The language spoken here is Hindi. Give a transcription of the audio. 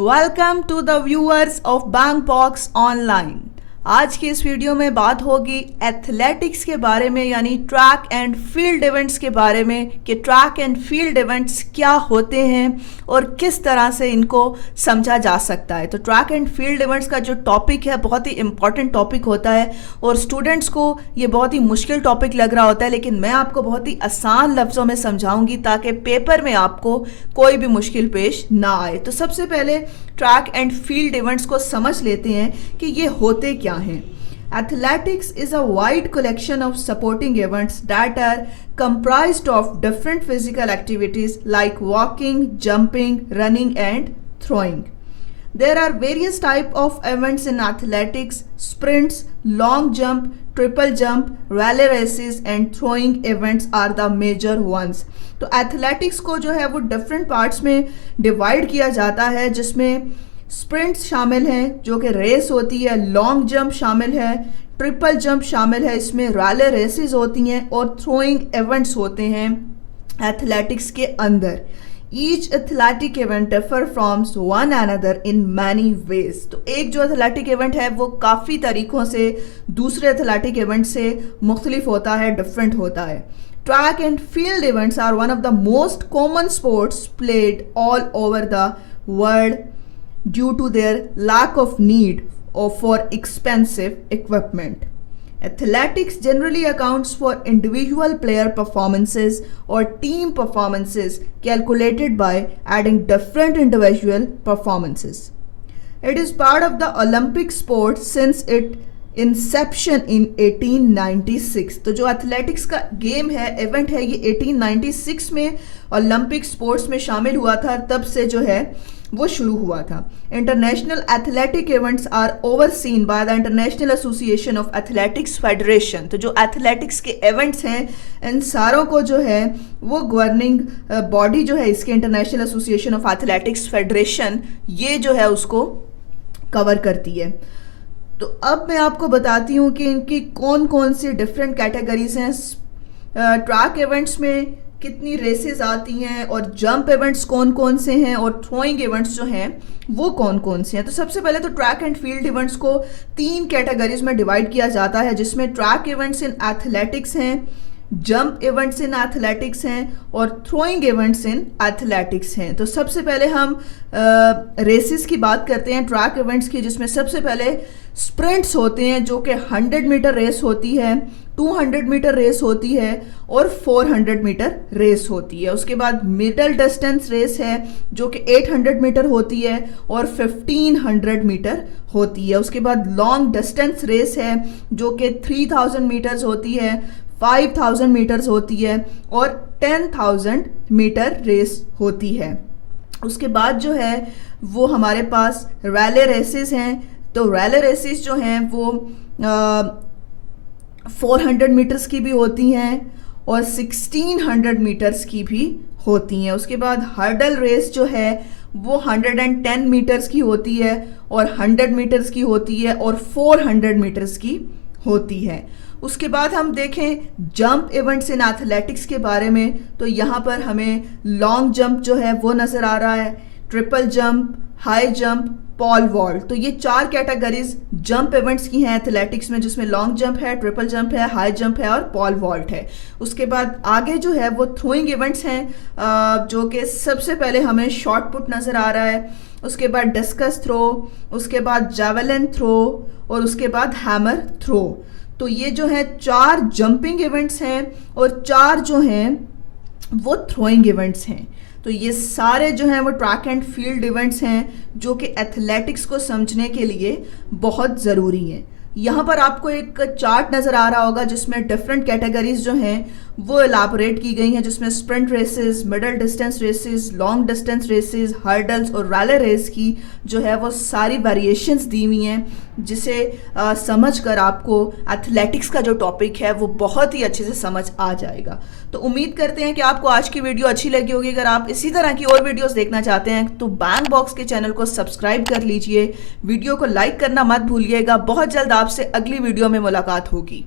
Welcome to the viewers of bank box online. आज की इस वीडियो में बात होगी एथलेटिक्स के बारे में, यानी ट्रैक एंड फील्ड इवेंट्स के बारे में कि ट्रैक एंड फील्ड इवेंट्स क्या होते हैं और किस तरह से इनको समझा जा सकता है। तो ट्रैक एंड फील्ड इवेंट्स का जो टॉपिक है बहुत ही इंपॉर्टेंट टॉपिक होता है और स्टूडेंट्स को ये बहुत ही मुश्किल टॉपिक लग रहा होता है, लेकिन मैं आपको बहुत ही आसान लफ्ज़ों में समझाऊंगी ताकि पेपर में आपको कोई भी मुश्किल पेश ना आए। तो सबसे पहले ट्रैक एंड फील्ड इवेंट्स को समझ लेते हैं कि ये होते क्या हैं। Athletics is a wide collection of supporting events that are comprised of different physical activities like walking, jumping, running and throwing. There are various types of events in athletics: sprints, long jump, triple jump, relay races and throwing events are the major ones. तो एथलेटिक्स को जो है वो डिफरेंट पार्ट्स में डिवाइड किया जाता है, जिसमें स्प्रिंट्स शामिल हैं जो कि रेस होती है, लॉन्ग जंप शामिल है, ट्रिपल जंप शामिल है, इसमें रैले रेसेस होती हैं और थ्रोइंग इवेंट्स होते हैं एथलेटिक्स के अंदर। Each athletic event differ firms one another in many ways. तो एक जो एथलेटिक इवेंट है वो काफ़ी तरीक़ों से दूसरे एथलेटिक इवेंट से मुख्तलिफ होता है, डिफरेंट होता है। Track and field events are one of the most common sports played all over the world due to their lack of need for expensive equipment. Athletics generally accounts for individual player performances or team performances calculated by adding different individual performances. It is part of the Olympic sport since its inception in 1896. तो जो एथलेटिक्स का गेम है, इवेंट है, ये 1896 में ओलंपिक स्पोर्ट्स में शामिल हुआ था, तब से जो है वो शुरू हुआ था। International athletic events are overseen by the international association of athletics federation. तो जो एथलेटिक्स के इवेंट्स हैं इन सारों को जो है वो गवर्निंग बॉडी जो है इसके international association of athletics federation, ये जो है उसको कवर करती है। तो अब मैं आपको बताती हूँ कि इनकी कौन कौन सी डिफरेंट कैटेगरीज हैं। ट्रैक इवेंट्स में कितनी रेसेस आती हैं और जंप इवेंट्स कौन कौन से हैं और थ्रोइंग इवेंट्स जो हैं वो कौन कौन से हैं। तो सबसे पहले तो ट्रैक एंड फील्ड इवेंट्स को 3 कैटेगरीज में डिवाइड किया जाता है, जिसमें ट्रैक इवेंट्स इन एथलेटिक्स हैं, जंप इवेंट्स इन एथलेटिक्स हैं और थ्रोइंग इवेंट्स इन एथलेटिक्स हैं। तो सबसे पहले हम रेसेस की बात करते हैं ट्रैक इवेंट्स की, जिसमें सबसे पहले स्प्रिंट्स होते हैं जो कि 100 मीटर रेस होती है, 200 मीटर रेस होती है और 400 मीटर रेस होती है। उसके बाद मिडल डिस्टेंस रेस है जो कि 800 मीटर होती है और 1500 मीटर होती है। उसके बाद लॉन्ग डिस्टेंस रेस है जो कि 3000 मीटर्स होती है, 5000 मीटर्स होती है और 10,000 मीटर रेस होती है। उसके बाद जो है वो हमारे पास रैले रेसेस हैं। तो रैले रेसेस जो हैं वो 400 मीटर्स की भी होती हैं और 1600 मीटर्स की भी होती हैं। उसके बाद हर्डल रेस जो है वो 110 मीटर्स की होती है और 100 मीटर्स की होती है और 400 मीटर्स की होती है। उसके बाद हम देखें जंप इवेंट्स इन एथलेटिक्स के बारे में, तो यहाँ पर हमें लॉन्ग जंप जो है वो नज़र आ रहा है, triple jump, high jump, pole vault. तो ये 4 कैटेगरीज जंप इवेंट्स की हैं एथलेटिक्स में, जिसमें लॉन्ग जंप है, ट्रिपल जंप है, हाई जंप है और पॉल वॉल्ट है। उसके बाद आगे जो है वो थ्रोइंग इवेंट्स हैं, जो कि सबसे पहले हमें शॉट पुट नज़र आ रहा है, उसके बाद डिस्कस थ्रो, उसके बाद जावेलिन थ्रो और उसके बाद हैमर थ्रो। तो ये जो है 4 जंपिंग इवेंट्स हैं और 4 जो हैं वो थ्रोइंग इवेंट्स हैं। तो ये सारे जो हैं वो ट्रैक एंड फील्ड इवेंट्स हैं जो कि एथलेटिक्स को समझने के लिए बहुत ज़रूरी हैं। यहाँ पर आपको एक चार्ट नज़र आ रहा होगा जिसमें डिफरेंट कैटेगरीज जो हैं वो एलाबोरेट की गई हैं, जिसमें sprint races, middle distance races, long distance races, hurdles और रैले रेस की जो है वो सारी वेरिएशंस दी हुई हैं, जिसे समझकर आपको एथलेटिक्स का जो टॉपिक है वो बहुत ही अच्छे से समझ आ जाएगा। तो उम्मीद करते हैं कि आपको आज की वीडियो अच्छी लगी होगी। अगर आप इसी तरह की और वीडियोस देखना चाहते हैं तो बैंक बॉक्स के चैनल को सब्सक्राइब कर लीजिए, वीडियो को लाइक करना मत भूलिएगा। बहुत जल्द आपसे अगली वीडियो में मुलाकात होगी।